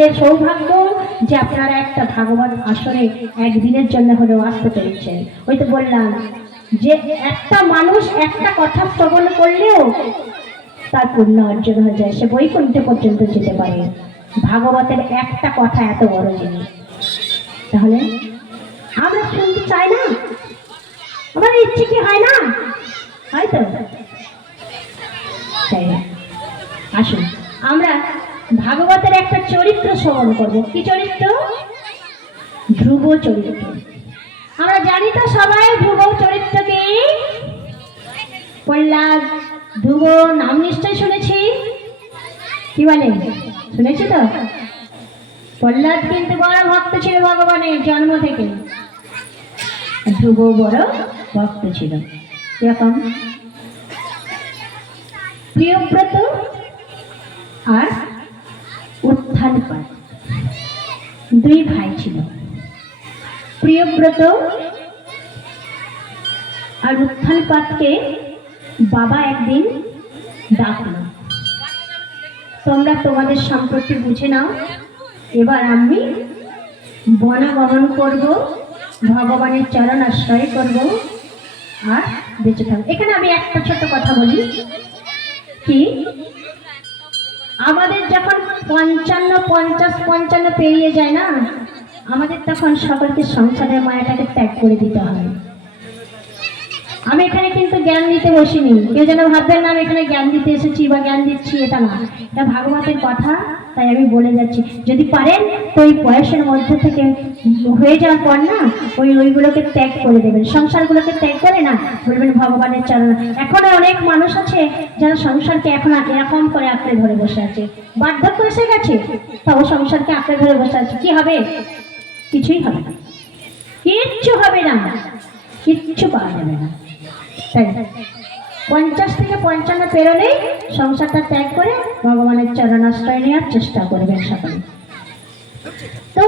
আপনাদের সৌভাগ্য যে আপনারা একটা ভাগবত আসরে একদিনের জন্য হলেও আসতে পেরেছেন। ওই তো বললাম যে একটা মানুষ একটা কথা শ্রবণ করলেও তার পূর্ণ অর্জন হয়ে যায়। সে বৈকুণ্ঠ পর্যন্ত যেতে পারে। ভাগবতের একটা কথা এত বড় জিনিস। তাহলে আমরা শুনতে চাই না? আমার ইচ্ছে কি হয় না? হয়তো। তাই আসুন। আমরা ভাগবতের একটা চরিত্র শ্রবণ করব। কি চরিত্র? ধ্রুব চরিত্র। আমরা জানি তো সবাই ধ্রুব চরিত্রকে। প্রহ্লাদ, ধ্রুব, নাম নিশ্চয় শুনেছি। কি বলে? শুনেছি তো? প্রহ্লাদ কিন্তু বড় ভক্ত ছিল ভগবানের জন্ম থেকে। ধ্রুব বড় ভক্ত ছিল। এরকম প্রিয়ব্রত আর দুই ভাই ছিল। প্রিয়ব্রত আর উত্থান পাঠকে বাবা একদিন ডাকল, তোমরা তোমাদের সম্পত্তি বুঝে নাও। এবার আমি বনগমন করব, ভগবানের চরণ আশ্রয় করব আর বেঁচে থাকব। এখানে আমি একটা ছোট কথা বলি, কি আমাদের যখন পঞ্চান্ন, পঞ্চাশ, পঞ্চান্ন পেরিয়ে যায় না, আমাদের তখন সকলকে সংসারের মায়াটাকে ত্যাগ করে দিতে হয়। আমি এখানে কিন্তু জ্ঞান দিতে বসিনি। কেউ যেন ভাববেন না, আমি এখানে জ্ঞান দিতে এসেছি বা জ্ঞান দিচ্ছি, এটা না। এটা ভাগবতের কথা, তাই আমি বলে যাচ্ছি। যদি পারেন, তো ওই বয়সের মধ্যে থেকে হয়ে যাওয়ার পর না, ওই ওইগুলোকে ত্যাগ করে দেবেন। সংসারগুলোকে ত্যাগ করে না, বলবেন ভগবানের চালনা এখনও অনেক মানুষ আছে, যারা সংসারকে এখন এরকম করে আঁকড়ে ধরে বসে আছে। বার্ধক্য এসে গেছে, তবে সংসারকে আঁকড়ে ধরে বসে আছে। কি হবে? কিছুই হবে না। কিচ্ছু হবে না। কিচ্ছু পাওয়া যাবে না। পঞ্চাশ থেকে পঞ্চান্ন পেরোলেই সংসারটা ত্যাগ করে ভগবানের চরণাশ্রয় নেওয়ার চেষ্টা করবেন সকলে। তো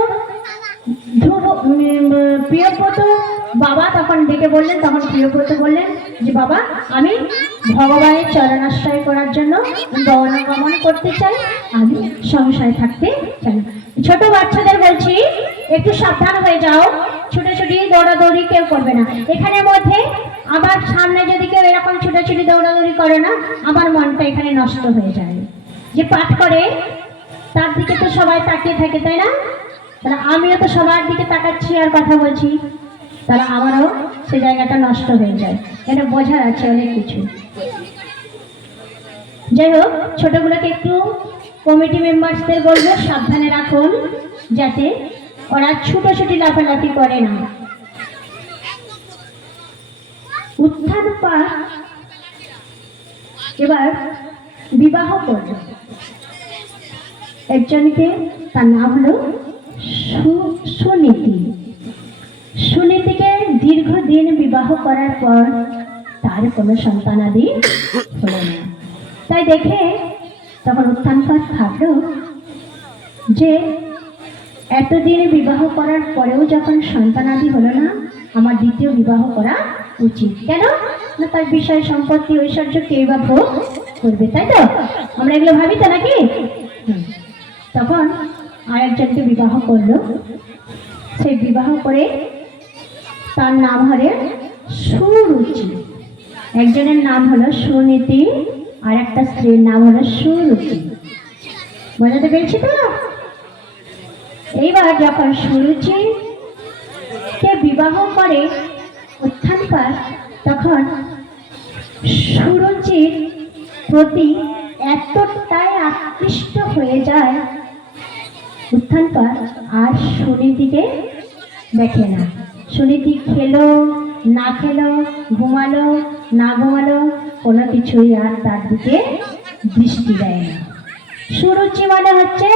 ধ্রুব প্রিয়ব্রত বাবা তখন ডেকে বললেন, তখন প্রিয়ব্রত বললেন যে, বাবা, আমি ভগবানের চরণাশ্রয় করার জন্য বনগমন করতে চাই। আমি সংসারে থাকতে চাই। ছোট বাচ্চাদের বলছি, একটু সাবধান হয়ে যাও। ছুটোছুটি, দৌড়াদৌড়ি কেউ করবে না। এখানের মধ্যে আবার সামনে যদি কেউ এরকম ছুটোছুটি, দৌড়াদৌড়ি করে না, আমার মনটা এখানে নষ্ট হয়ে যায়। যে পাঠ করে, তার দিকে তো সবাই তাকিয়ে থাকে, তাই না? তাহলে আমিও তো সবার দিকে তাকাচ্ছি আর কথা বলছি। তাহলে আমারও সে জায়গাটা নষ্ট হয়ে যায়। এটা বোঝার আছে অনেক কিছু। যাই হোক, ছোটগুলোকে একটু কমিটি মেম্বার্সদের বলব, সাবধানে রাখুন, যাতে ওরা ছুটোছুটি লাফালাফি করে না। উত্থান পা এবার বিবাহ করল। একজনকে তার নাম হলো সুনীতি। সুনীতিকে দীর্ঘদিন বিবাহ করার পর তার কোনো সন্তানাদি হলো না। তাই দেখে তখন উত্থান উত্থানপাত ভাবল যে এতদিন বিবাহ করার পরেও যখন সন্তানাদি হলো না, আমার দ্বিতীয় বিবাহ করা উচিত। কেন? না, তার বিষয় সম্পত্তি, ঐশ্বর্য কেউ বা ভোগ করবে, তাই তো? আমরা এগুলো ভাবি তো নাকি। তখন আরেকজনকে বিবাহ করল। সেই বিবাহ করে তার নাম হলো সুরুচি। একজনের নাম হলো সুনীতি আর একটা স্ত্রীর নাম হলো সুরুচি। বোঝাতে পেরেছি তো? এইবার যখন সুরুচি কে বিবাহ করে উত্থানপাত তখন সুরুচির প্রতি এতটাই আকৃষ্ট হয়ে যায় উত্থানপাত আর সুনীতিকে দেখে না। সুনীতি খেলো, না খেলো, ঘুমালো, না ঘুমালো, কোনো কিছুই আর তার দিকে দৃষ্টি দেয় না। সুরুচি মানে হচ্ছে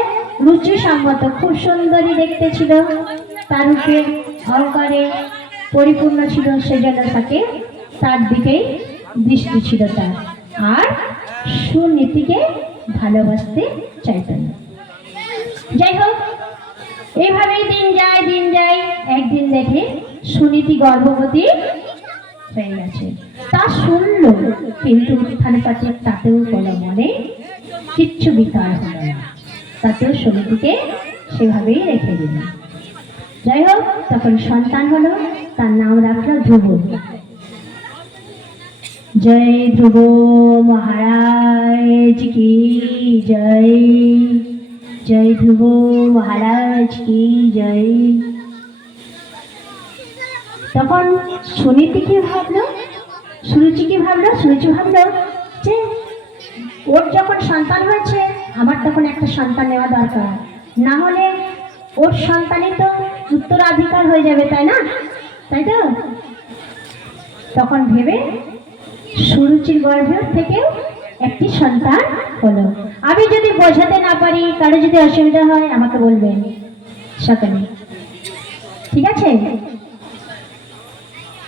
রুচি সম্মত খুব সুন্দরী দেখতে ছিল। তার রূপে অহংকারে পরিপূর্ণ ছিল সেজন্য তাকে তার দিকেই দৃষ্টি ছিল তার। আর সুনীতিকে ভালোবাসতে চাইত না। যাই হোক এইভাবেই দিন যায় দিন যায়, একদিন দেখে সুনীতি গর্ভবতী হয়ে গেছে। তা শুনল, কিন্তু উত্থান পাতে তাতেও কোনো মনে কিচ্ছু বিকার হলো না। তাতেও সমিতিকে সেভাবেই রেখে দিল। যাই হোক, তখন সন্তান হলো, তার নাম রাখল ধ্রুব। জয় ধ্রুব মহারাজ কি জয়। জয় ধ্রুব মহারাজ কি জয়। তখন সুনীতি কি ভাবলো? সুরুচি কি ভাবলো? সুরুচি ভাবলো যে ওর যখন সন্তান হয়েছে, আমার তখন একটা সন্তান নেওয়া দরকার। না হলে ওর সন্তানই তো উত্তরাধিকার হয়ে যাবে, তাই না? তাই তো? তখন ভেবে সুরুচির গর্ভের থেকেও একটি সন্তান হলো। আমি যদি বোঝাতে না পারি, কারও যদি অসুবিধা হয়, আমাকে বলবেন। সকালে। ঠিক আছে?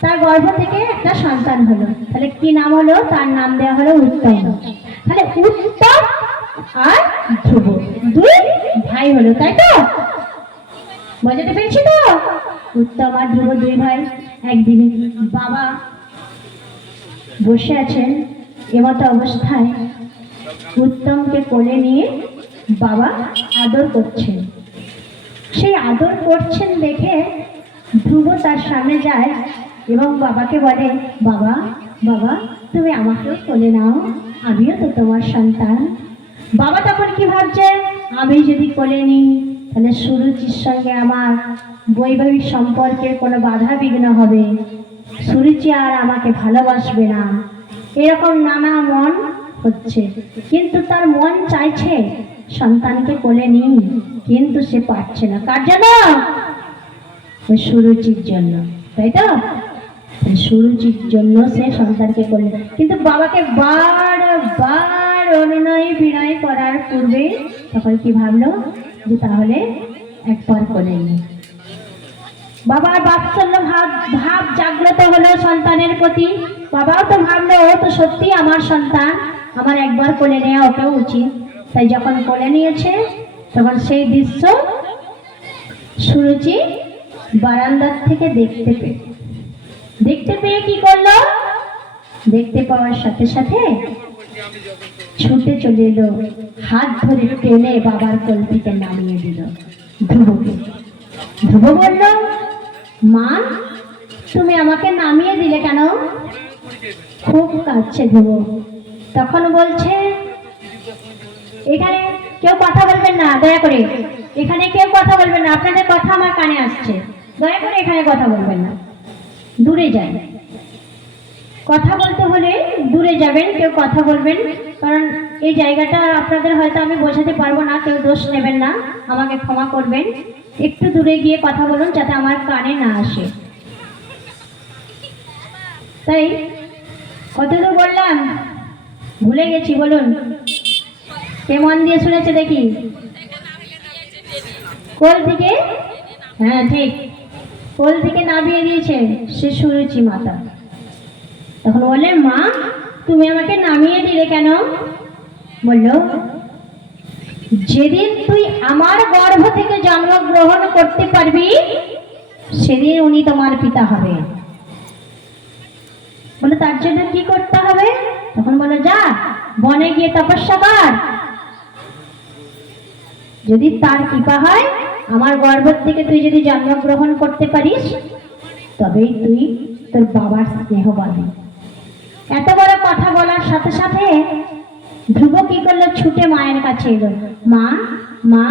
তার গর্ভ থেকে একটা সন্তান হলো। তাহলে কি নাম হলো? তার নাম দেওয়া হলো উত্তম। তাহলে উত্তম আর ধ্রুব। দুই ভাই হলো, তাই তো? বোঝাতে পেরেছি তো? উত্তম আর ধ্রুব দুই ভাই একদিন বাবা বসে আছেন এমতো অবস্থায়। উত্তমকে কোলে নিয়ে বাবা আদর করছেন। সেই আদর করছেন দেখে ধ্রুব তার সামনে যায় এবং বাবাকে বলে, বাবা বাবা, তুমি আমাকেও কোলে নাও, আমিও তো তোমার সন্তান। বাবা তখন কি ভাবছে? আমি যদি কোলে নিই, তাহলে সুরুচির সঙ্গে আমার বৈবাহিক সম্পর্কের কোনো বাধা বিঘ্ন হবে। সুরুচি আর আমাকে ভালোবাসবে না। এরকম নানা মন হচ্ছে। কিন্তু তার মন চাইছে সন্তানকে কোলে নিই, কিন্তু সে পারছে না। কার জন্য? সুরুচির জন্য। তাই তো? সুরুচির জন্য সে সন্তানকে করলেন। কিন্তু বাবাকে বারবার অনুনয় বিনয় করার পূর্বে তখন কি ভাবলো যে তাহলে একবার করে বাবার বাৎসল্য ভাব ভাব জাগ্রত হলো সন্তানের প্রতি। বাবাও তো ভাবলো, ও তো সত্যি আমার সন্তান, আমার একবার কোলে নেওয়া ওকেও উচিত। তাই যখন কোলে নিয়েছে, তখন সেই দৃশ্য সুরুচি বারান্দার থেকে দেখতে পেয়ে দেখতে পেয়ে কি করল? দেখতে পাওয়ার সাথে সাথে ছুটে চলে এলো। হাত ধরে টেনে বাবার কোল থেকে নামিয়ে দিল। ধ্রুবকে ধ্রুব বলল, মা, তুমি আমাকে নামিয়ে দিলে কেন? খুব কাঁদছে ধ্রুব। তখন বলছে, এখানে কেউ কথা বলবেন না, দয়া করে। এখানে কেউ কথা বলবেন না। আপনাদের কথা আমার কানে আসছে। দয়া করে এখানে কথা বলবেন না। দূরে যান। কথা বলতে হলে দূরে যাবেন, কেউ কথা বলবেন, কারণ এই জায়গাটা আপনাদের হয়তো আমি বোঝাতে পারব না, কেউ দোষ নেবেন না, আমাকে ক্ষমা করবেন। একটু দূরে গিয়ে কথা বলুন যাতে আমার কানে না আসে। তাই কত কতদূর বললাম? ভুলে গেছি, বলুন। কে মন দিয়ে শুনেছে দেখি? কোল থেকে? হ্যাঁ ঠিক। কোল থেকে নামিয়ে দিয়েছেন সে সুরুচি মাতা। তখন বললেন মা, তুমি আমাকে নামিয়ে দিলে কেন? বলল, যেদিন তুই আমার গর্ভ থেকে জন্মগ্রহণ করতে পারবি, সেদিন উনি তোমার পিতা হবে। বলে তার জন্য কি করতে হবে? তখন বলো যা, বনে গিয়ে তপস্যা কর। যদি তার কৃপা হয় আমার গর্ভ থেকে তুই যদি জন্মগ্রহণ করতে পারিস, তবেই তুই তোর বাবার স্নেহ পাবি। এত বড় কথা বলার সাথে সাথে ধ্রুব কি করল? ছুটে মায়ের কাছে এলো। মা মা,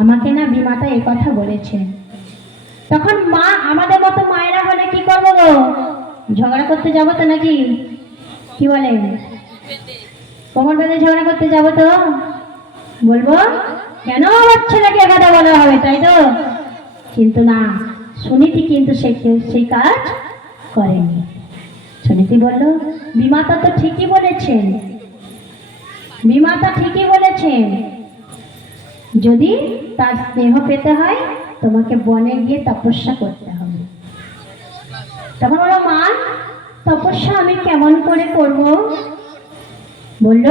আমাকে না বিমাতা এ কথা বলেছে তখন মা আমাদের মতো মায়েরা হলে কি করব গো? ঝগড়া করতে যাব তো নাকি? কি বলে? কোমর বেঁধে ঝগড়া করতে যাব তো? বলব? কেন আমার ছেলেকে কথা বলা হবে, তাই তো? কিন্তু না, সুনীতি কিন্তু সে সেই কাজ করেনি। সুনীতি বলল, বিমাতা তো ঠিকই বলেছেন। বিমাতা ঠিকই বলেছেন। যদি তার স্নেহ পেতে হয়, তোমাকে বনে গিয়ে তপস্যা করতে হবে। তখন বলো মা, তপস্যা আমি কেমন করে করব? বলল